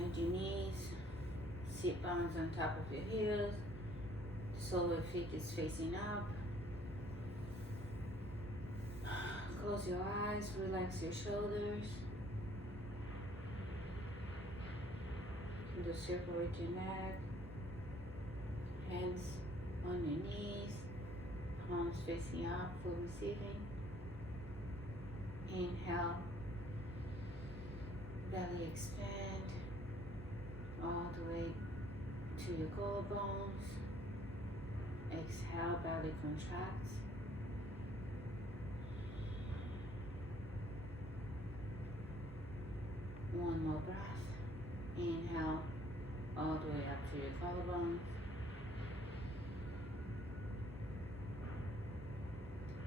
Bend your knees. Sit bones on top of your heels. The sole of your feet is facing up. Close your eyes, relax your shoulders. Do a circle with your neck. Hands on your knees. Palms facing up for receiving. Inhale. Belly expand all the way to your collarbones. Exhale, belly contracts. One more breath. Inhale all the way up to your collarbones.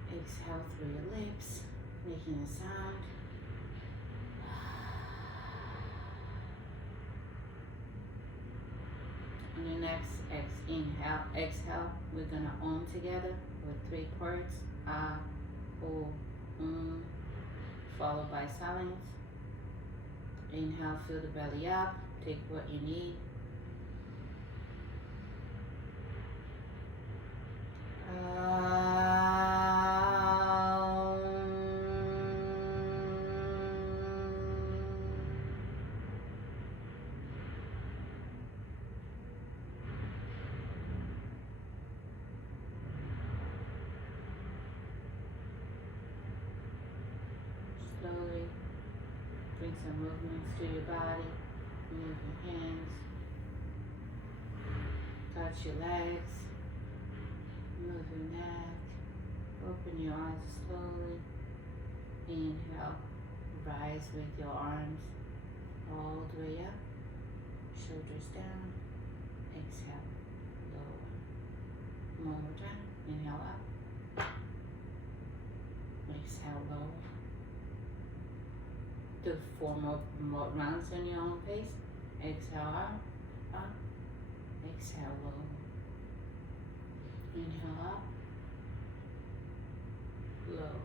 Exhale through your lips, making a sound. On your next exhale, we're gonna together with 3 chords. A, O, followed by silence. Inhale, fill the belly up, take what you need. Slowly bring some movements to your body. Move your hands. Touch your legs. Move your neck. Open your eyes slowly. Inhale. Rise with your arms all the way up. Shoulders down. Exhale. Lower. One more time. Inhale up. Exhale lower. Do 4 more rounds on your own pace. Exhale up. Exhale lower. Inhale up. Low.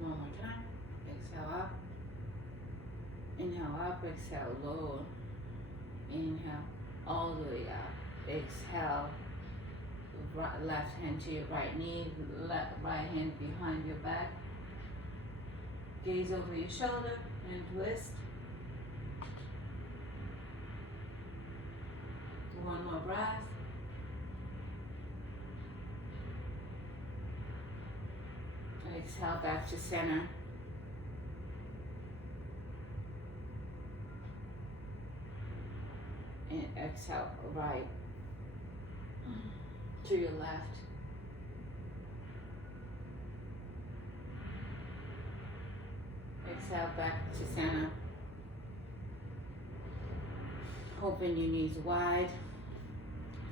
One more time. Exhale up. Inhale up. Exhale lower. Inhale all the way up. Exhale. Left hand to your right knee. Right hand behind your back. Gaze over your shoulder and twist. One more breath. Exhale back to center. And exhale right to your left. Exhale back to center. Open your knees wide.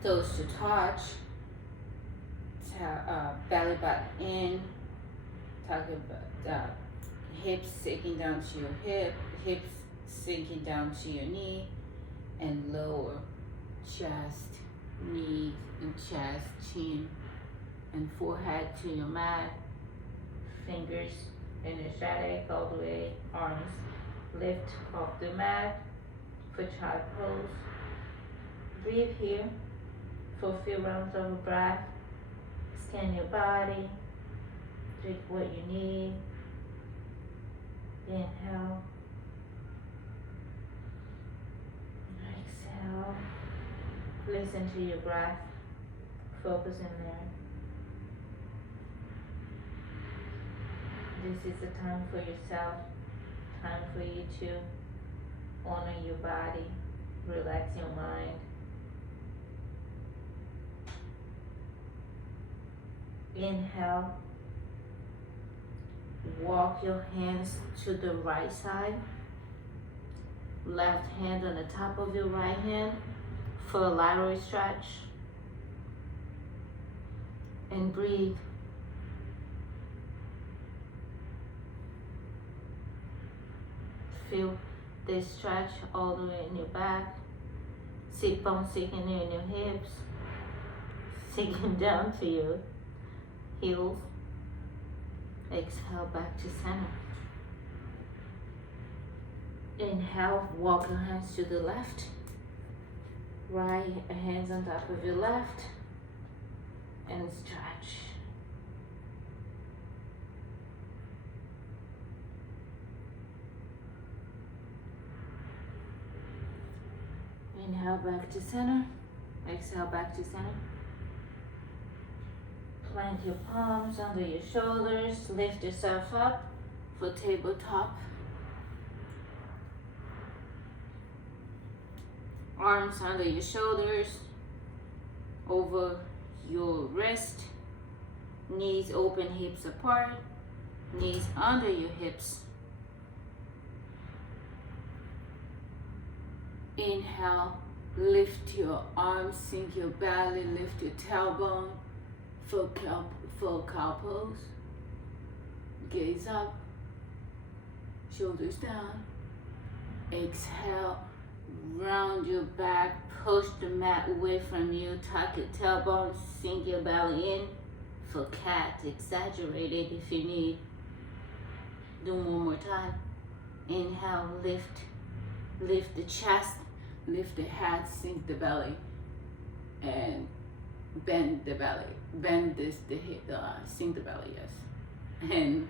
Toes to touch. Belly button in. Tuck hips sinking down to your hip. Hips sinking down to your knee. And lower chest, knees and chest, chin and forehead to your mat. Fingers energetic all the way, arms lift off the mat for child pose. Breathe here for a few rounds of breath. Scan your body, drink what you need. Inhale. Exhale. Listen to your breath. Focus in there. This is the time for yourself, time for you to honor your body, relax your mind. Inhale, walk your hands to the right side, left hand on the top of your right hand for a lateral stretch, and breathe. Feel this stretch all the way in your back, sit bone sinking in your hips, sinking down to your heels. Exhale back to center. Inhale, walk your hands to the left. Right hands on top of your left. And stretch. Inhale back to center. Exhale back to center. Plant your palms under your shoulders. Lift yourself up for tabletop. Arms under your shoulders, over your wrist. Knees open, hips apart. Knees under your hips. Inhale, lift your arms, sink your belly, lift your tailbone, full cow pose. Gaze up, shoulders down. Exhale, round your back, push the mat away from you, tuck your tailbone, sink your belly in for cat. Exaggerate it if you need. Do one more time. Inhale, lift the chest, lift the head, sink the belly, and bend the belly. Bend the hip, sink the belly, yes. And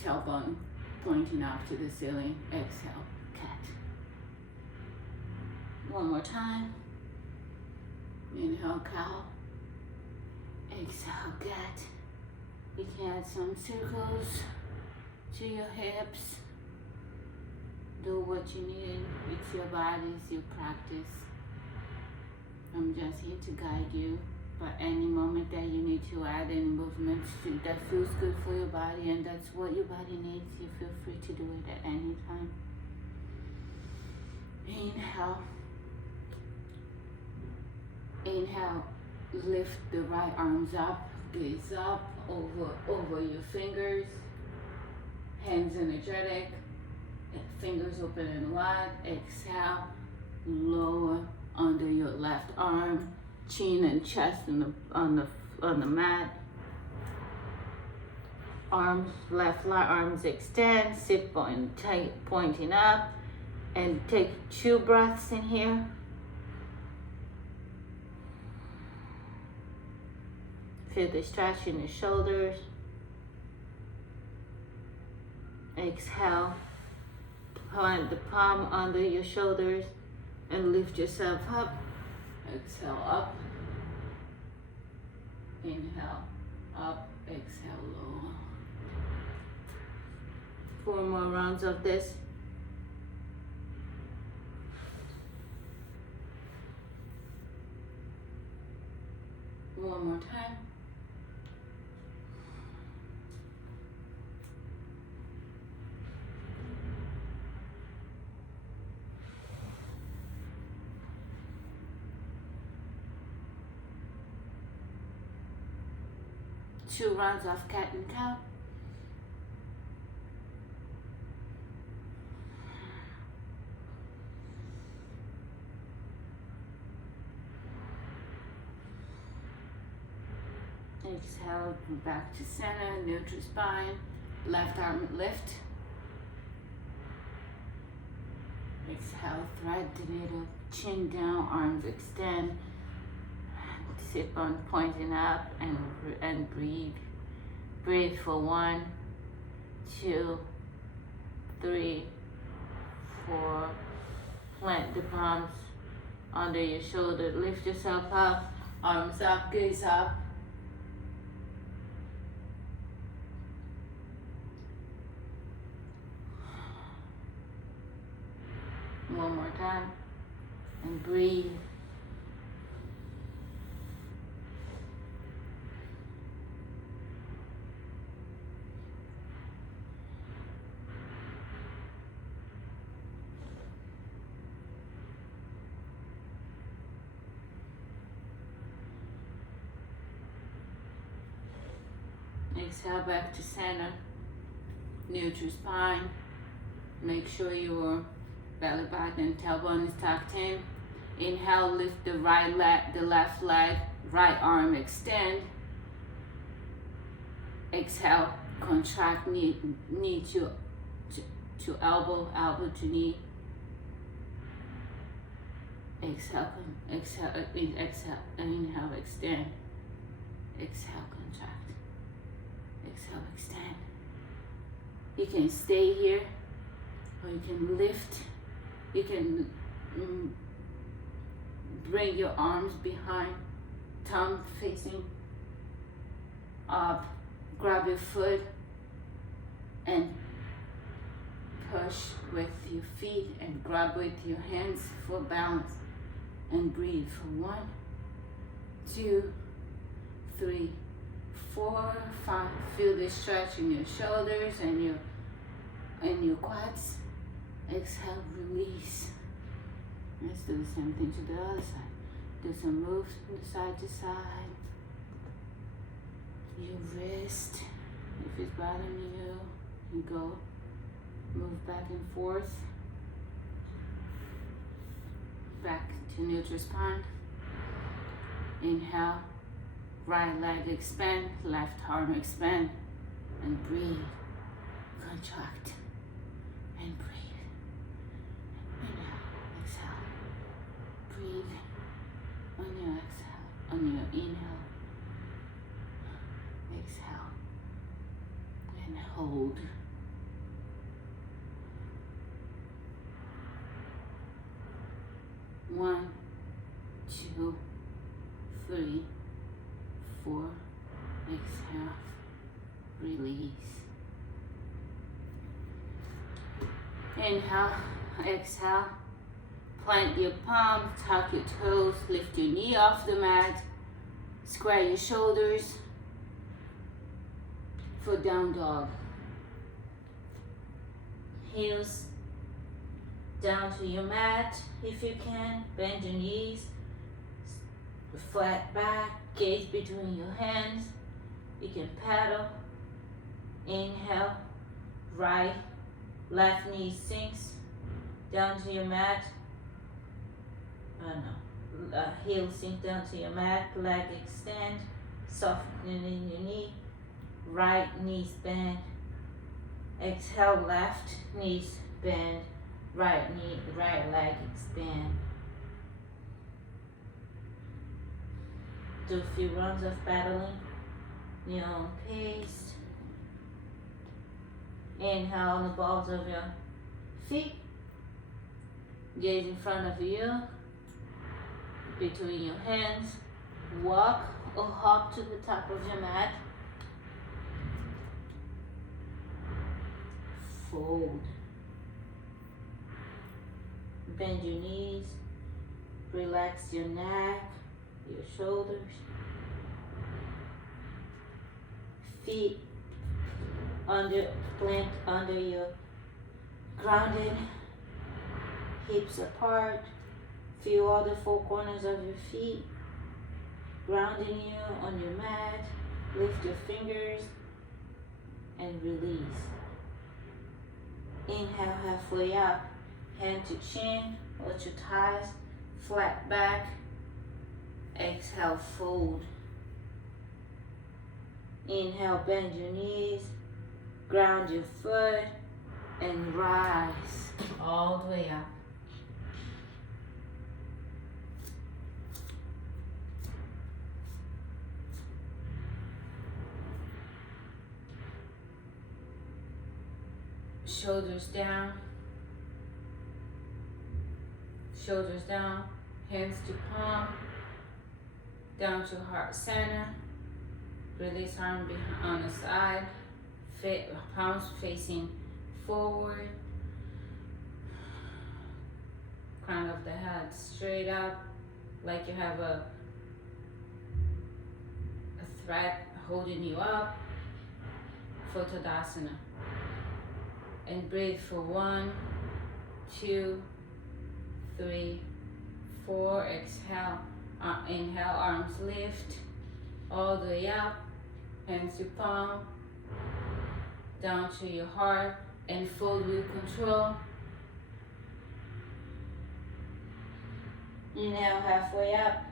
tailbone pointing up to the ceiling. Exhale, cat. One more time. Inhale, cow. Exhale, cat. You can add some circles to your hips. Do what you need. It's your body, it's your practice. I'm just here to guide you. But any moment that you need to add any movements that feels good for your body and that's what your body needs, you feel free to do it at any time. Inhale. Inhale, lift the right arms up, gaze up, over your fingers, hands energetic, fingers open and wide. Exhale, lower under your left arm, chin and chest on the mat. Arms, left arms extend, sit pointing up, and take 2 breaths in here. Feel the stretch in the shoulders. Exhale, plant the palm under your shoulders and lift yourself up. Exhale, up. Inhale, up. Exhale, lower. 4 more rounds of this. One more time. Two rounds of cat and cow. Exhale, back to center, neutral spine, left arm lift. Exhale, thread the needle, chin down, arms extend. Sit bone pointing up and breathe. Breathe for 1, 2, 3, 4. Plant the palms under your shoulder. Lift yourself up, arms up, gaze up. One more time, and breathe. Exhale back to center, neutral spine. Make sure your belly button and tailbone is tucked in. Inhale, lift the right leg, the left leg, right arm extend. Exhale, contract knee to to elbow, elbow to knee. Exhale, exhale, inhale, extend. Exhale, contract. Exhale, extend. You can stay here, or you can lift. You can bring your arms behind, thumb facing up. Grab your foot and push with your feet and grab with your hands for balance. And breathe for 1, 2, 3, 4, 5. Feel the stretch in your shoulders and your quads. Exhale, release. Let's do the same thing to the other side. Do some moves from the side to side. Your wrist, if it's bothering you, you go. Move back and forth. Back to neutral spine. Inhale, right leg expand, left arm expand, and breathe. Contract and breathe. Inhale, exhale. Breathe on your exhale, on your inhale. Exhale and hold. One, 2, 3, 4. Exhale. Release. Inhale. Exhale. Plant your palm. Tuck your toes. Lift your knee off the mat. Square your shoulders for down dog. Heels down to your mat if you can. Bend your knees. Flat back. Gaze between your hands. You can paddle. Inhale. Right. Left knee sinks down to your mat. Heel sink down to your mat. Leg extend. Softening your knee. Right knees bend. Exhale, left knees bend. Right knee, right leg expand. Do a few rounds of paddling. Your own pace. Inhale on the balls of your feet. Gaze in front of you. Between your hands. Walk or hop to the top of your mat. Fold. Bend your knees. Relax your neck, your shoulders. Feet plant under your grounded. Hips apart. Feel all the four corners of your feet grounding you on your mat. Lift your fingers and release. Inhale halfway up, hand to chin, let your thighs flat back. Exhale, fold. Inhale, bend your knees, ground your foot, and rise all the way up. Shoulders down, hands to palm, down to heart center. Release arm on the side, palms facing forward. Crown of the head straight up, like you have a thread holding you up. For Tadasana. And breathe for 1, 2, 3, 4. Exhale. Inhale, arms lift all the way up. Hands to palm. Down to your heart. And fold with control. Inhale, halfway up.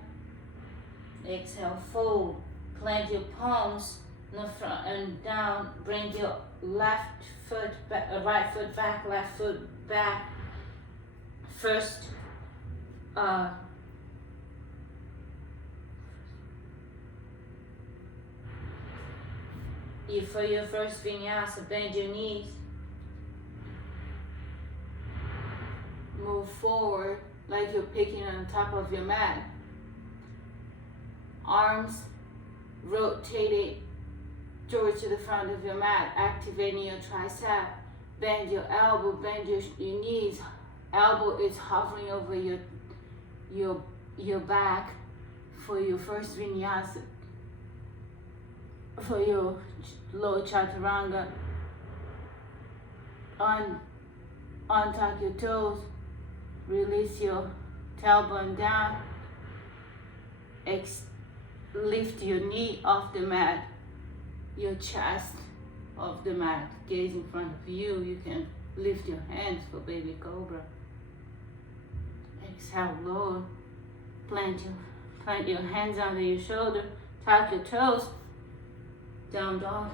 Exhale, fold. Plant your palms the front and down. Bring your left foot back, right foot back, left foot back. First, for your first vinyasa, bend your knees. Move forward like you're picking on top of your mat. Arms rotated towards to the front of your mat, activating your tricep. Bend your elbow, bend your knees. Elbow is hovering over your back for your first vinyasa. For your lower chaturanga. Untuck your toes. Release your tailbone down. Lift your knee off the mat. Your chest off the mat. Gaze in front of you. You can lift your hands for baby cobra. Exhale, lower. Plant your hands under your shoulder. Tuck your toes. Down dog.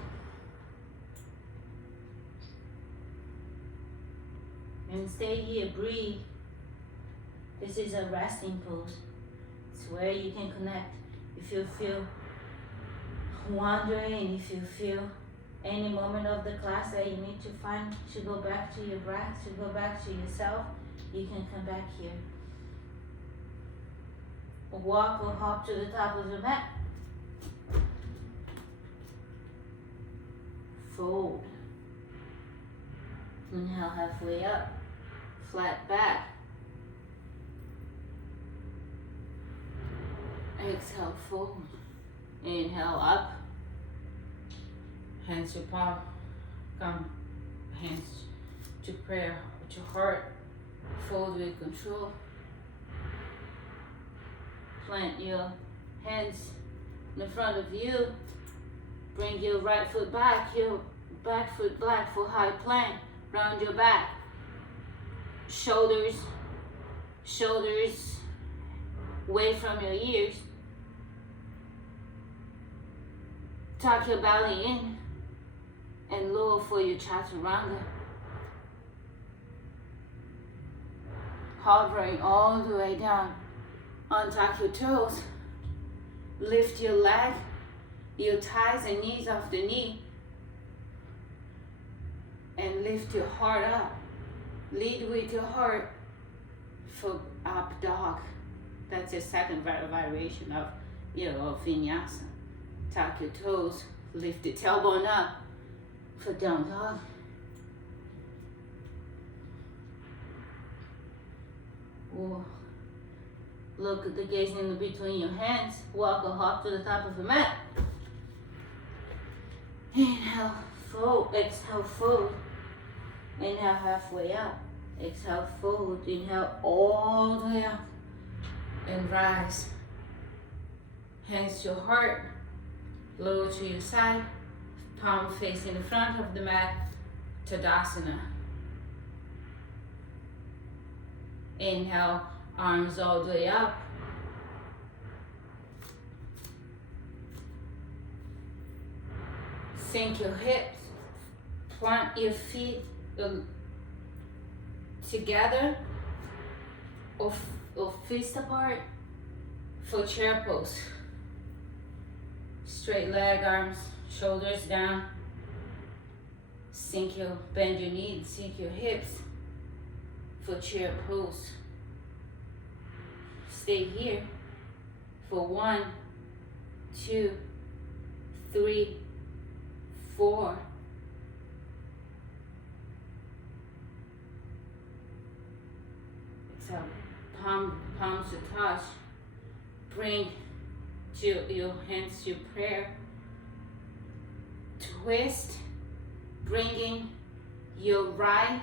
And stay here, breathe. This is a resting pose. It's where you can connect. If you feel wandering, if you feel any moment of the class that you need to go back to your breath, to go back to yourself, you can come back here. Walk or hop to the top of the mat. Fold. Inhale halfway up. Flat back. Exhale, fold. Inhale up. Hands to palm. Come. Hands to prayer with your heart. Fold with control. Plant your hands in front of you. Bring your right foot back, your back foot back for high plank. Round your back. Shoulders away from your ears. Tuck your belly in and lower for your chaturanga. Hovering all the way down. Untuck your toes. Lift your leg, your thighs and knees off the knee. And lift your heart up. Lead with your heart for up dog. That's the second variation of vinyasa. Tuck your toes, lift the tailbone up for down dog. Whoa. Look at the gaze in between your hands. Walk or hop to the top of the mat. Inhale, fold. Exhale, fold. Inhale halfway up. Exhale, fold. Inhale all the way up. And rise. Hands to heart. Lower to your side. Palm facing the front of the mat. Tadasana. Inhale, arms all the way up. Sink your hips. Plant your feet together or fist apart for chair pose. Straight leg, arms, shoulders down. Bend your knees, sink your hips for chair pose. Stay here for 1, 2, 3, 4. So palms to touch. Bring your hands to prayer. Twist, bringing your left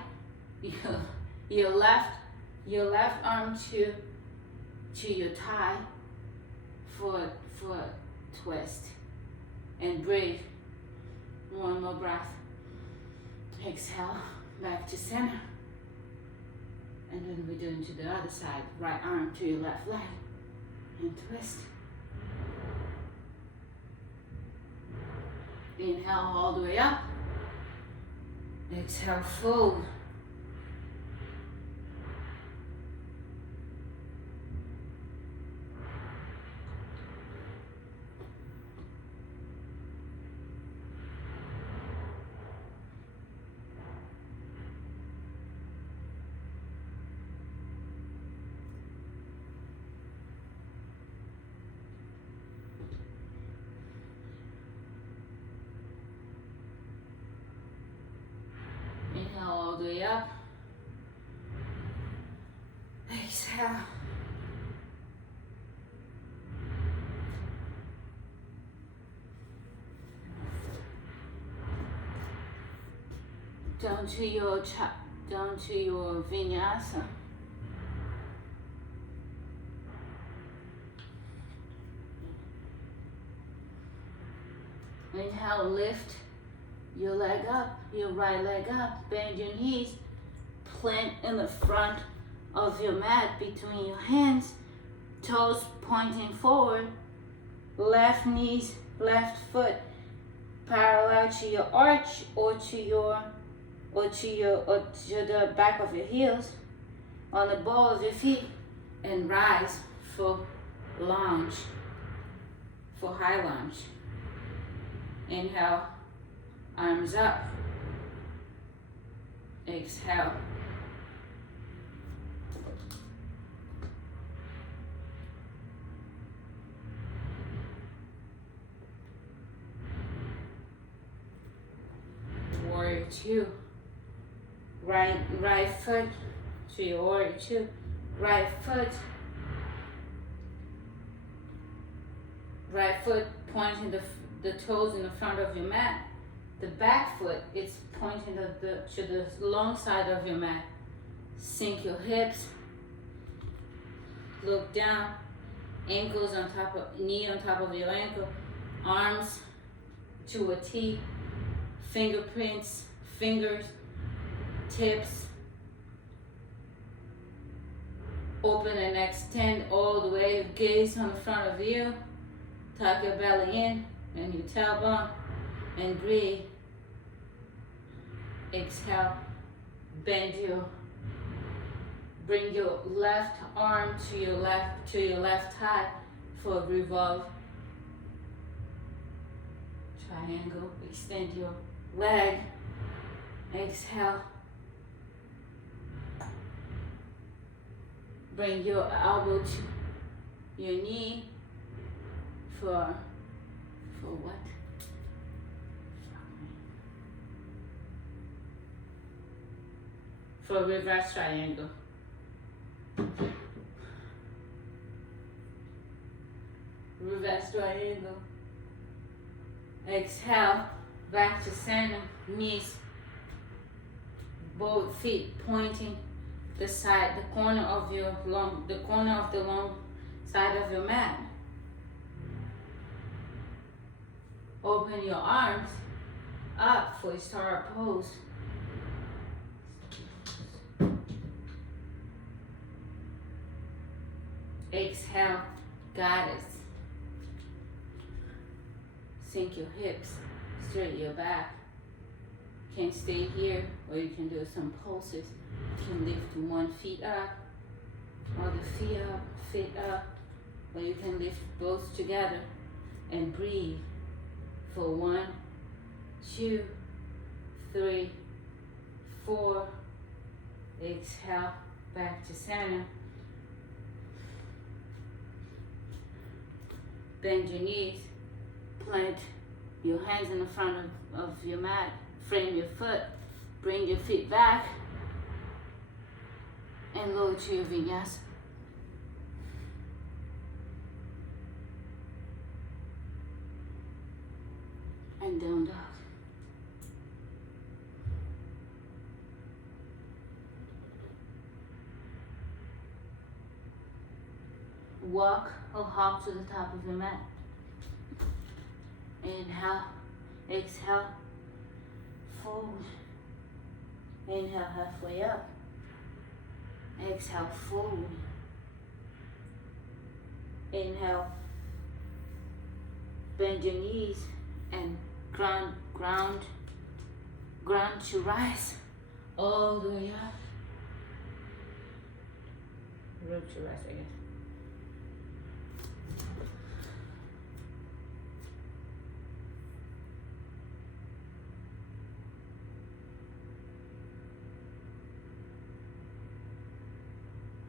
arm to your thigh for a twist. And breathe. One more breath. Exhale, back to center. And then we're doing to the other side. Right arm to your left leg. And twist. Inhale all the way up. Exhale, fold. Inhale all the way up. Exhale. Down to your vinyasa. Inhale, lift your leg up, your right leg up, bend your knees, plant in the front of your mat between your hands, toes pointing forward, left foot parallel to your arch or to the back of your heels, on the ball of your feet, and rise for lunge, for high lunge. Inhale, arms up. Exhale. Warrior two. Right foot to your warrior two. Right foot pointing the toes in the front of your mat. The back foot is pointing to the long side of your mat. Sink your hips. Look down. Ankles on top of knee on top of your ankle. Arms to a T. Fingerprints, fingers, tips. Open and extend all the way. Gaze on the front of you. Tuck your belly in and your tailbone. And breathe. Exhale. Bring your left arm to your left thigh for a revolve. Triangle. Extend your leg. Exhale. Bring your elbow to your knee for what? For reverse triangle. Reverse triangle. Exhale, back to center, knees, both feet pointing the corner of the long side of your mat. Open your arms up for a star pose. Exhale, goddess. Sink your hips, straighten your back. You can stay here, or you can do some pulses. You can lift one foot up, other feet up, or you can lift both together and breathe for 1, 2, 3, 4. Exhale, back to center. Bend your knees, plant your hands in the front of your mat, frame your foot, bring your feet back, and lower to your vinyasa. And down dog. Walk or hop to the top of your mat. Inhale, exhale, fold. Inhale, halfway up. Exhale, fold. Inhale, bend your knees and ground to rise all the way up. Root to rise, I guess.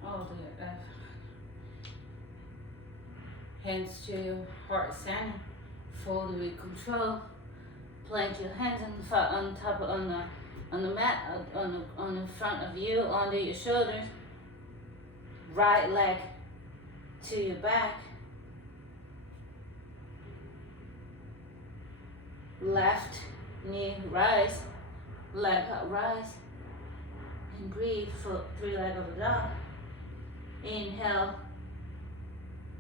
All the way up. Hands to your heart center. Fold with control. Plant your hands on the mat, on the front of you, under your shoulders. Right leg to your back. Left knee rise, leg up rise. And breathe for 3 legs of the dog. Inhale.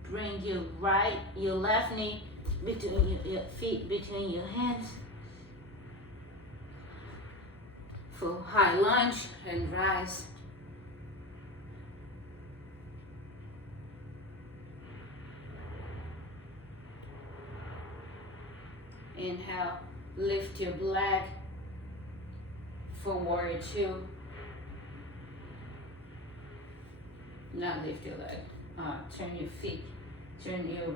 Bring your left knee between your feet, between your hands. For high lunge and rise. Inhale, lift your leg for warrior 2. Now lift your leg. Turn your feet. Turn your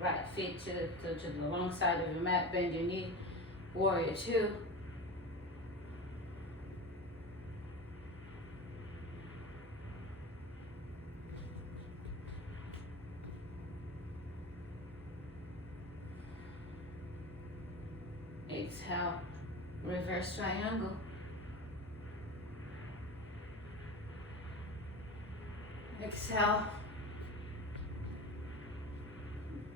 right feet to the long side of your mat. Bend your knee. Warrior 2. Exhale, reverse triangle. Exhale.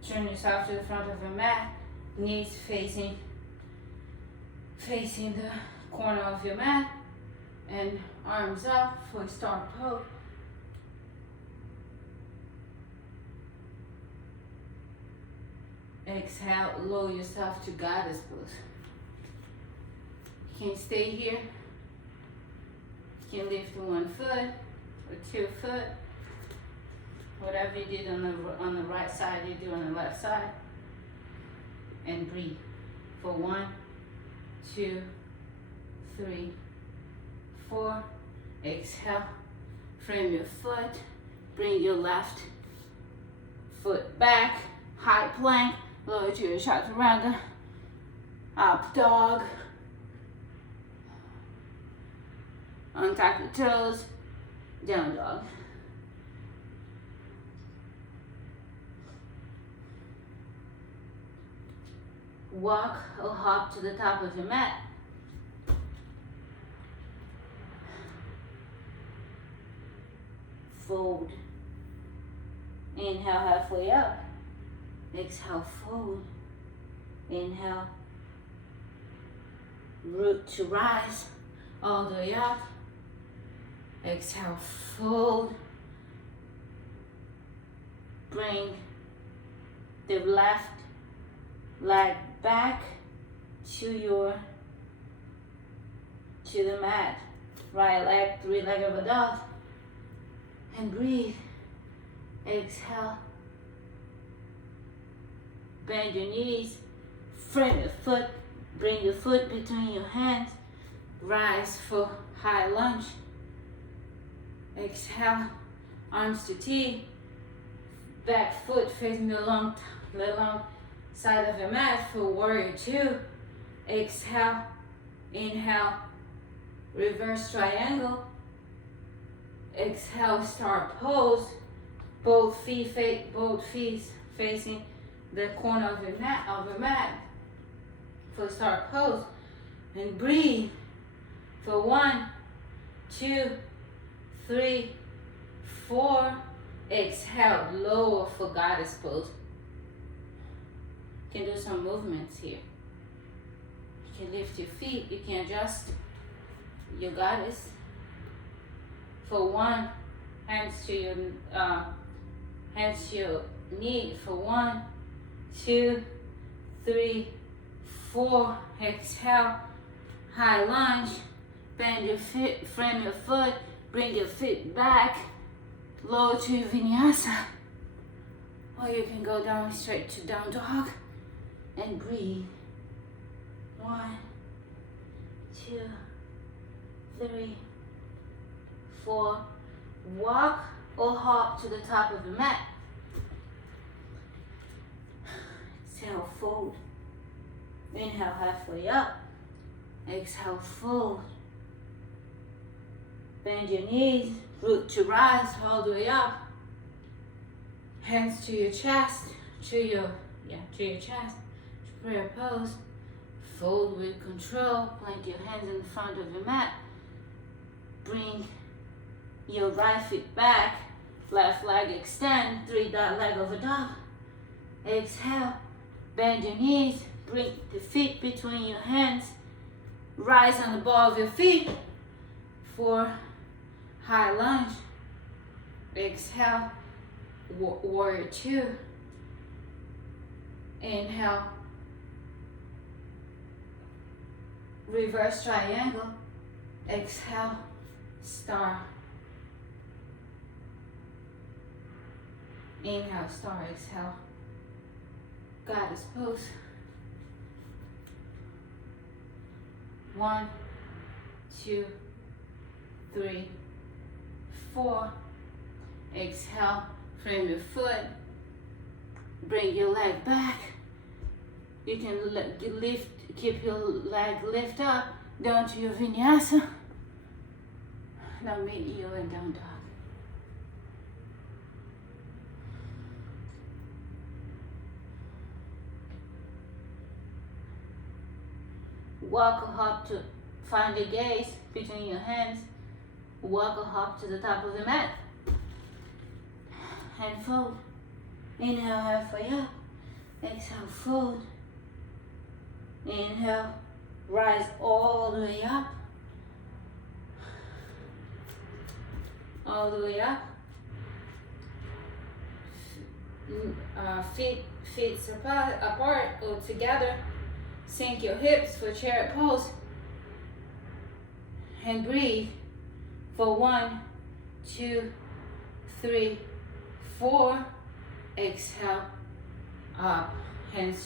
Turn yourself to the front of the mat. Knees facing the corner of your mat. And arms up for star pose. Exhale, lower yourself to goddess pose. You can stay here. You can lift 1 foot or 2 foot. Whatever you did on the right side, you do on the left side. And breathe for 1, 2, 3, 4. Exhale. Frame your foot. Bring your left foot back. High plank. Lower to your chaturanga. Up dog. Untuck your toes. Down dog. Walk or hop to the top of your mat. Fold. Inhale halfway up. Exhale, fold. Inhale. Root to rise. All the way up. Exhale, fold. Bring the left leg back to the mat. Right leg, 3 legs of a dog. And breathe. Exhale. Bend your knees. Frame your foot. Bring your foot between your hands. Rise for high lunge. Exhale. Arms to T. Back foot facing the long side of the mat for warrior 2. Exhale. Inhale. Reverse triangle. Exhale. Star pose. Both feet facing the corner of your mat for star pose. And breathe for 1, 2, 3, 4. Exhale. Lower for goddess pose. You can do some movements here. You can lift your feet. You can adjust your goddess. For 1, hands to your knee. For 1, 2, 3, 4. Exhale. High lunge. Bend your feet. Frame your foot. Bring your feet back. Low to vinyasa. Or you can go down straight to down dog. And breathe. 1, 2, 3, 4. Walk or hop to the top of the mat. Exhale, fold. Inhale, halfway up. Exhale, fold. Bend your knees, root to rise all the way up. Hands to your chest, to your chest. Prayer pose. Fold with control. Plant your hands in front of your mat. Bring your right foot back. Left leg extend. 3-dot leg over dog. Exhale. Bend your knees. Bring the feet between your hands. Rise on the ball of your feet for high lunge. Exhale. Warrior 2. Inhale. Reverse triangle. Exhale. Star. Inhale, star, exhale. Goddess pose. 1, 2, 3, 4. Exhale, frame your foot. Bring your leg back. You can keep your leg lift up down to your vinyasa. Now meet you in down dog. Walk or hop to find your gaze between your hands. Walk or hop to the top of the mat. And fold. Inhale, halfway up. Exhale, fold. Inhale, rise all the way up. All the way up. Feet apart or together. Sink your hips for chariot pose. And breathe for 1, 2, 3, 4. Exhale, up. Hands